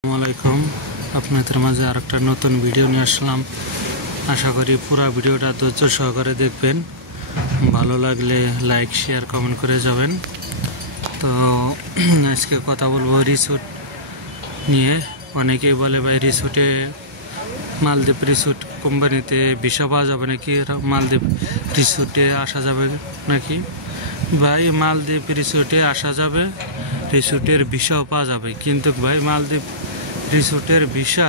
আসসালামাইকুম আপনাদের মাঝে আরেকটা নতুন ভিডিও নিয়ে আসলাম। আশা করি পুরো ভিডিওটা ধৈর্য সহকারে দেখবেন। ভালো লাগলে লাইক শেয়ার কমেন্ট করে যাবেন। তো আজকে কথা বলবো রিসোর্ট নিয়ে। অনেকেই বলে ভাই রিসোর্টে মালদ্বীপ রিসোর্ট কোম্পানিতে ভিসা পাওয়া যাবে নাকি, মালদ্বীপ রিসোর্টে আসা যাবে নাকি। ভাই মালদ্বীপ রিসোর্টে আসা যাবে, রিসোর্টের ভিসাও পাওয়া যাবে, কিন্তু ভাই মালদ্বীপ রিসোর্টের ভিসা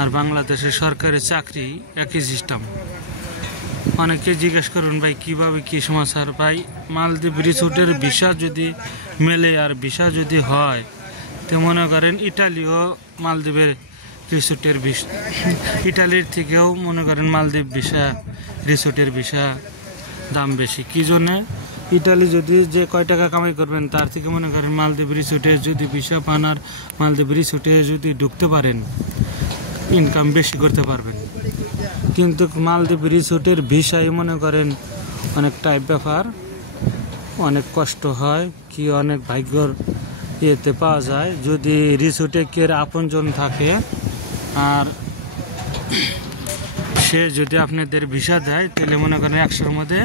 আর বাংলাদেশের সরকারি চাকরি একই সিস্টেম। অনেকে জিজ্ঞেস করুন ভাই কীভাবে কী সমাচার। ভাই মালদ্বীপ রিসোর্টের ভিসা যদি মেলে আর ভিসা যদি হয়, তো মনে করেন ইটালিও মালদ্বীপের রিসোর্টের ভিসা, ইটালির থেকেও মনে করেন মালদ্বীপ ভিসা রিসোর্টের ভিসা দাম বেশি। কী জন্যে? ইটালি যদি যে কয় টাকা কামাই করবেন তার থেকে মনে করেন মালদ্বীপ রিসোর্টে যদি ভিসা পান আর মালদ্বীপ রিসোর্টে যদি ঢুকতে পারেন ইনকাম বেশি করতে পারবেন। কিন্তু মালদ্বীপ রিসোর্টের ভিসাই মনে করেন অনেক টাইপ ব্যাপার, অনেক কষ্ট হয়, কি অনেক ভাগ্যর ইয়েতে পাওয়া যায়। যদি রিসোর্টে কের আপনজন থাকে আর সে যদি আপনাদের ভিসা দেয়, তাহলে মনে করেন 100-র মধ্যে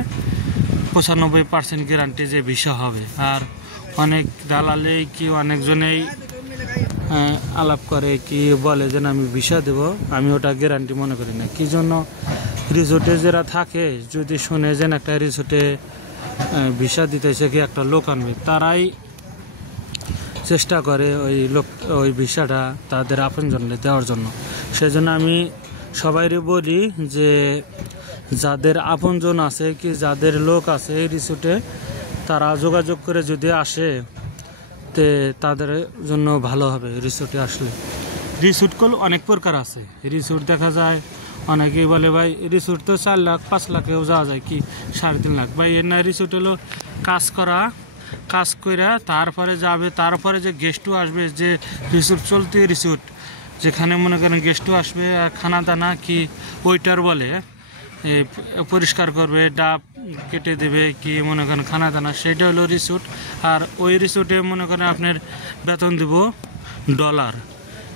95% গ্যারান্টি যে ভিসা হবে। আর অনেক দালালেই কি অনেকজনেই আলাপ করে কি বলে যে আমি ভিসা দেব, আমি ওটা গ্যারান্টি মনে করি না। কি জন্য? রিসোর্টে যারা থাকে যদি শুনে যে একটা রিসোর্টে ভিসা দিতেছে কি একটা লোক আনবে, তারাই চেষ্টা করে ওই ভিসাটা তাদের আপনজনকে দেওয়ার জন্য। সেজন্য আমি সবাইকে বলি যে যাদের আপনজন আছে কি যাদের লোক আছে এই রিসোর্টে, তারা যোগাযোগ করে যদি আসে তে তাদের জন্য ভালো হবে। রিসোর্টে আসলে রিসোর্টগুলো অনেক প্রকার আছে। রিসোর্ট দেখা যায় অনেকেই বলে ভাই রিসোর্ট তো 4 লাখ 5 লাখেও যাওয়া যায়, কি 3.5 লাখ। ভাই এর না রিসোর্ট হলো কাজ করে তারপরে যাবে, তারপরে যে গেস্টও আসবে, যে রিসোর্ট চলতি রিসোর্ট যেখানে মনে করেন গেস্টও আসবে, খানা দানা কি ওয়েটার বলে পরিষ্কার করবে, ডাব কেটে দেবে, কি মনে করেন খানা দানা, সেটা হলো রিসোর্ট। আর ওই রিসোর্টে মনে করেন আপনার বেতন দেব ডলার,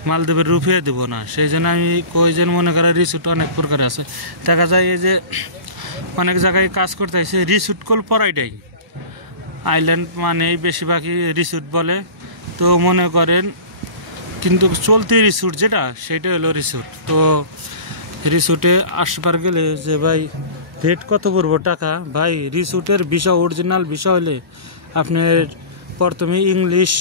মালদ্বীপের রুপিয়ে দেব না। সেই জন্য আমি কই যে মনে করেন রিসোর্ট অনেক প্রকার আছে। দেখা যায় এই যে অনেক জায়গায় কাজ করতে হয়েছে রিসোর্ট কল পরাইটাই আইল্যান্ড মানেই বেশিরভাগই রিসোর্ট বলে। তো মনে করেন কিন্তু চলতি রিসোর্ট যেটা সেটা হলো রিসোর্ট। তো রিসোর্টে আসবার গেলে যে ভাই রেট কত পড়বো টাকা, ভাই রিসোর্টের ভিসা অরিজিনাল ভিসা হলে আপনার প্রথমে ইংলিশ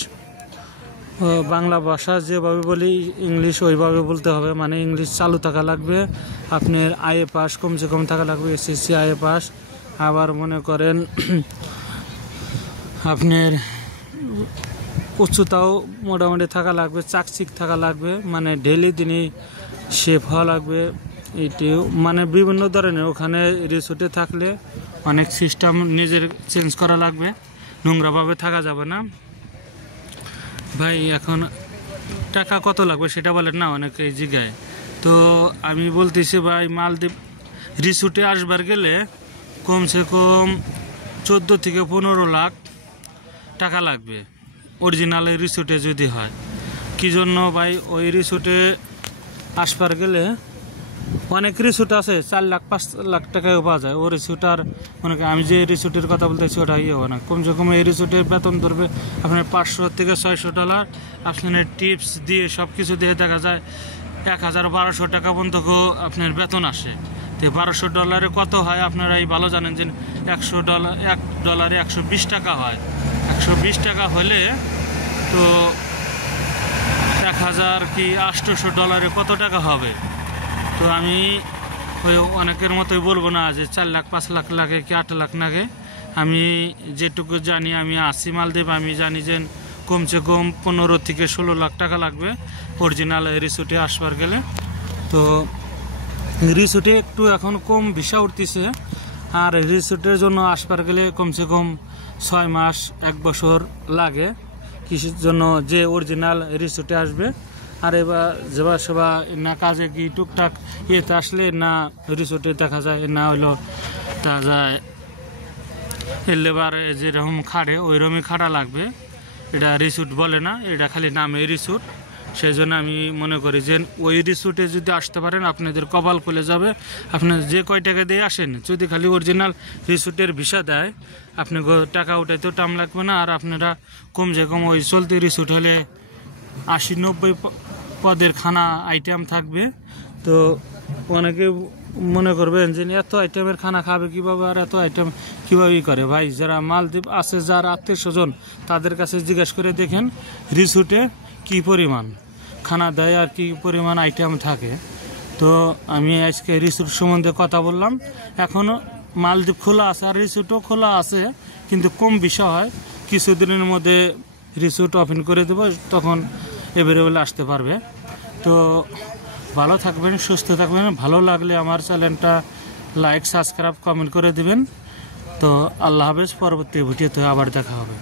বাংলা ভাষা যেভাবে বলি ইংলিশ ওইভাবে বলতে হবে, মানে ইংলিশ চালু থাকা লাগবে। আপনার আইএ পাস কমসে কম থাকা লাগবে, এসএসসি আইএ পাস। আবার মনে করেন আপনার উচ্চতাও মোটামুটি থাকা লাগবে, চাকচিক থাকা লাগবে, মানে ডেইলি দিনই শেপ হওয়া লাগবে। এইটিও মানে বিভিন্ন ধরনের ওখানে রিসোর্টে থাকলে অনেক সিস্টেম নিজের চেঞ্জ করা লাগবে, নোংরাভাবে থাকা যাবে না। ভাই এখন টাকা কত লাগবে সেটা বলেন না অনেকে জিগায়। তো আমি বলতেছি ভাই মালদ্বীপ রিসোর্টে আসবার গেলে কমসে কম 14 থেকে 15 লাখ টাকা লাগবে অরিজিনাল রিসোর্টে যদি হয়। কি জন্য ভাই ওই রিসোর্টে আসবার গেলে অনেক রিসোর্ট আছে 4 লাখ 5 লাখ টাকাও পাওয়া যায়। ও রিসোর্ট আর মনে করেন আমি যে রিসোর্টের কথা বলতেছি ওটা হবে না। কমসে কম এই রিসোর্টের বেতন ধরবে আপনার 500 থেকে 600 ডলার। আপনার টিপস দিয়ে সব কিছু দিয়ে দেখা যায় 1000-1200 টাকা পর্যন্ত আপনার বেতন আসে। তো 1200 ডলারে কত হয় আপনারাই ভালো জানেন যে 1 ডলারে 120 টাকা হয়। 120 টাকা হলে তো 1000 কি 800 ডলারে কত টাকা হবে। তো আমি ওই অনেকের মতোই বলবো না যে 4 লাখ 5 লাখ লাগে কি 8 লাখ লাগে। আমি যেটুকু জানি, আমি আসি মালদ্বীপ, আমি জানি যে কমসে কম 15 থেকে 16 লাখ টাকা লাগবে অরিজিনাল রিসোর্টে আসবার গেলে। তো রিসোর্টে একটু এখন কম ভিসা উঠতেছে, আর রিসোর্টের জন্য আসবার গেলে কমসে কম 6 মাস 1 বছর লাগে। কিসের জন্য? যে অরিজিনাল রিসোর্টে আসবে। আর এবার যেবা সেবা না কাজে কি টুকটাক ইয়েতে আসলে না রিসোর্টে দেখা যায় না হলো তা যায় লেবারে যেরকম খাটে ওইরকমই খাটা লাগবে। এটা রিসোর্ট বলে না, এটা খালি নামে রিসোর্ট। সেই জন্য আমি মনে করি যে ওই রিসোর্টে যদি আসতে পারেন আপনাদের কপাল খুলে যাবে। আপনার যে কয় টাকা দিয়ে আসেন, যদি খালি অরিজিনাল রিসোর্টের ভিসা দেয়, আপনি টাকা উঠাইতেও টাইম লাগবে না। আর আপনারা কম যে কম ওই চলতি রিসোর্ট হলে 80-90 পদের খানা আইটেম থাকবে। তো অনেকে মনে করবেন যে এত আইটেমের খানা খাবে কীভাবে, আর এত আইটেম কীভাবেই করে। ভাই, যারা মালদ্বীপ আছে, যারা আত্মীয় স্বজন, তাদের কাছে জিজ্ঞেস করে দেখেন রিসোর্টে কী পরিমাণ খানা দেয় আর কী পরিমাণ আইটেম থাকে। তো আমি আজকে রিসোর্ট সম্বন্ধে কথা বললাম। এখনও মালদ্বীপ খোলা আছে আর রিসোর্টও খোলা আছে, কিন্তু কম বিষয় হয়। কিছুদিনের মধ্যে রিসোর্ট ওপেন করে দেবো, তখন এভেলেবেল আসতে পারবে। তো ভালো থাকবেন, সুস্থ থাকবেন। ভালো লাগলে আমার চ্যানেলটা লাইক, সাবস্ক্রাইব, কমেন্ট করে দিবেন। তো আল্লাহ হাফেজ। পরবর্তী ভিডিওতে আবার দেখা হবে।